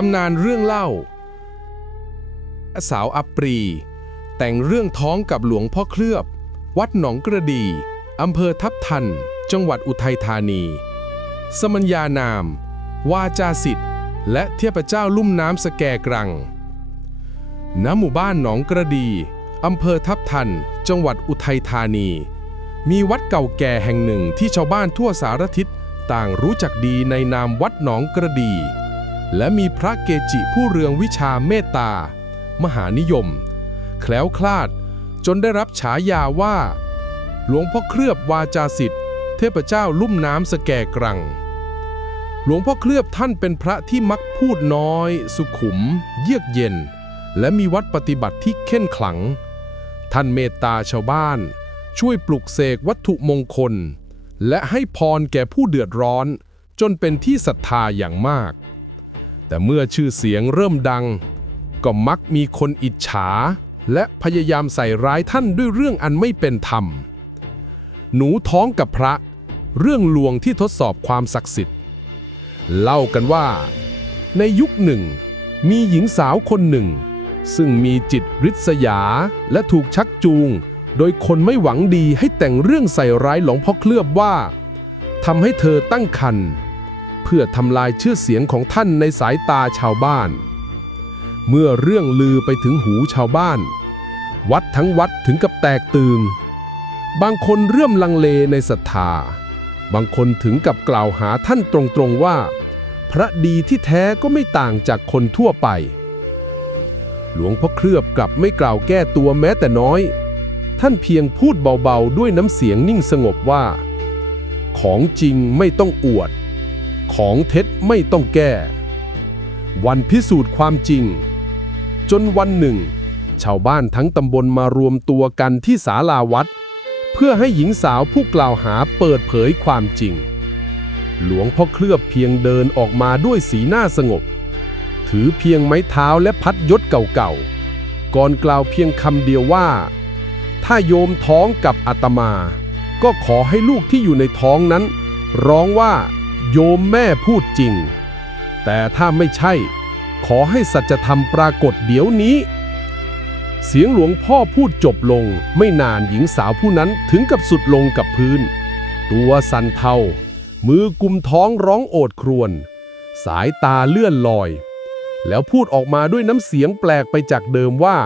ตำนานเรื่องเล่า สาวอัปรี แต่งเรื่องท้องกับหลวงพ่อเคลือบ วัดหนองกระดี อำเภอทับทัน จังหวัดอุทัยธานี สมัญญานาม วาจาสิทธิ์ และเทพเจ้าลุ่มน้ำสแกกรัง ณ หมู่บ้านหนองกระดี อำเภอทับทัน จังหวัดอุทัยธานี มีวัดเก่าแก่แห่งหนึ่งที่ชาวบ้านทั่วสารทิศต่างรู้จักดีในนามวัดหนองกระดี และมีพระเกจิผู้เรืองวิชาเมตตา มหานิยม แคล้วคลาด จนได้รับฉายาว่า หลวงพ่อเคลือบวาจาสิทธิ์เทพเจ้าลุ่มน้ำสแกกรัง หลวงพ่อเคลือบท่านเป็นพระที่มักพูดน้อย สุขุม เยือกเย็น และมีวัดปฏิบัติที่เข้มขลัง ท่านเมตตาชาวบ้าน ช่วยปลุกเสกวัตถุมงคล และให้พรแก่ผู้เดือดร้อน จนเป็นที่ศรัทธาอย่างมาก แต่เมื่อชื่อเสียงเริ่มดัง ก็มักมีคนอิจฉา และพยายามใส่ร้ายท่านด้วยเรื่องอันไม่เป็นธรรม หนูท้องกับพระ เรื่องลวงที่ทดสอบความศักดิ์สิทธิ์ เล่ากันว่า ในยุคหนึ่ง มีหญิงสาวคนหนึ่ง ซึ่งมีจิตริษยาและถูกชักจูง โดยคนไม่หวังดีให้แต่งเรื่องใส่ร้ายหลวงพ่อเคลือบว่าทำให้เธอตั้งครรภ์ พื่อทำลายชื่อเสียงของท่านในสายตาชาวบ้าน เมื่อเรื่องลือไปถึงหูชาวบ้าน วัดทั้งวัดถึงกับแตกตื่น บางคนเรื่มลังเลในศรัทธา บางคนถึงกับกล่าวหาท่านตรงๆว่า พระดีที่แท้ก็ไม่ต่างจากคนทั่วไป หลวงพ่อเคลือบกลับไม่กล่าวแก้ตัวแม้แต่น้อย ท่านเพียงพูดเบาๆด้วยน้ำเสียงนิ่งสงบว่า ของจริงไม่ต้องอวด ของเท็จไม่ต้องแก้ วันพิสูจน์ความจริง จนวันหนึ่ง ชาวบ้านทั้งตำบลมารวมตัวกันที่ศาลาวัด เพื่อให้หญิงสาวผู้กล่าวหาเปิดเผยความจริง หลวงพ่อเคลือบเพียงเดินออกมาด้วยสีหน้าสงบ ถือเพียงไม้เท้าและพัดยศเก่าๆ ก่อนกล่าวเพียงคำเดียวว่า ถ้าโยมท้องกับอาตมา ก็ขอให้ลูกที่อยู่ในท้องนั้น ร้องว่า โยมแม่พูดจริง แต่ถ้าไม่ใช่ ขอให้สัจธรรมปรากฏเดี๋ยวนี้ เสียงหลวงพ่อพูดจบลง ไม่นานหญิงสาวผู้นั้นถึงกับสุดลงกับพื้น ตัวสั่นเทา มือกุมท้องร้องโอดครวญ สายตาเลื่อนลอย แล้วพูดออกมาด้วยน้ำเสียงแปลกไปจากเดิมว่า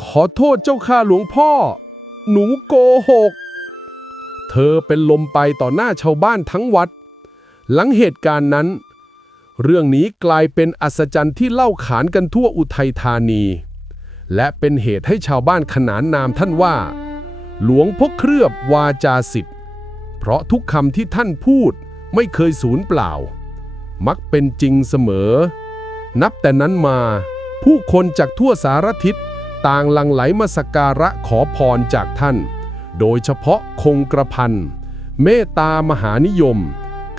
ขอโทษเจ้าข้าหลวงพ่อ หนูโกหก เธอเป็นลมไปต่อหน้าชาวบ้านทั้งวัด หลังเหตุการณ์นั้น เรื่องนี้กลายเป็นอัศจรรย์ที่เล่าขานกันทั่วอุทัยธานี และเป็นเหตุให้ชาวบ้านขนานนามท่านว่า หลวงพ่อเคลือบวาจาสิทธิ์ เพราะทุกคำที่ท่านพูดไม่เคยสูญเปล่า มักเป็นจริงเสมอ นับแต่นั้นมาผู้คนจากทั่วสารทิศต่างหลั่งไหลมาสักการะขอพรจากท่าน โดยเฉพาะคงกระพันเมตตามหานิยม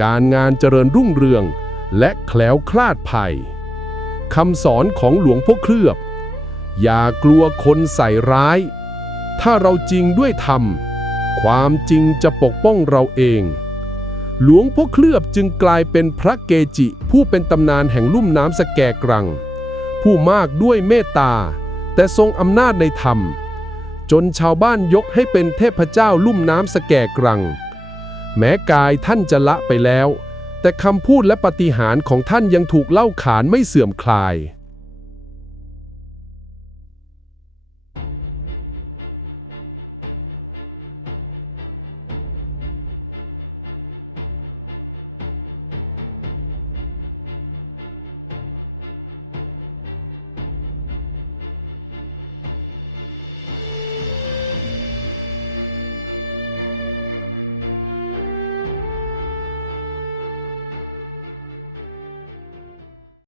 การงานเจริญรุ่งเรือง และแคล้วคลาดภัยคำสอนของหลวงพ่อเคลือบ อย่ากลัวคนใส่ร้าย ถ้าเราจริงด้วยธรรม ความจริงจะปกป้องเราเอง หลวงพ่อเคลือบจึงกลายเป็นพระเกจิ ผู้เป็นตำนานแห่งลุ่มน้ำสแกกรัง ผู้มากด้วยเมตตา แต่ทรงอำนาจในธรรม จนชาวบ้านยกให้เป็นเทพเจ้าลุ่มน้ำสแกกรัง แม้กายท่านจะละไปแล้ว แต่คำพูดและปฏิหารของท่านยังถูกเล่าขานไม่เสื่อมคลาย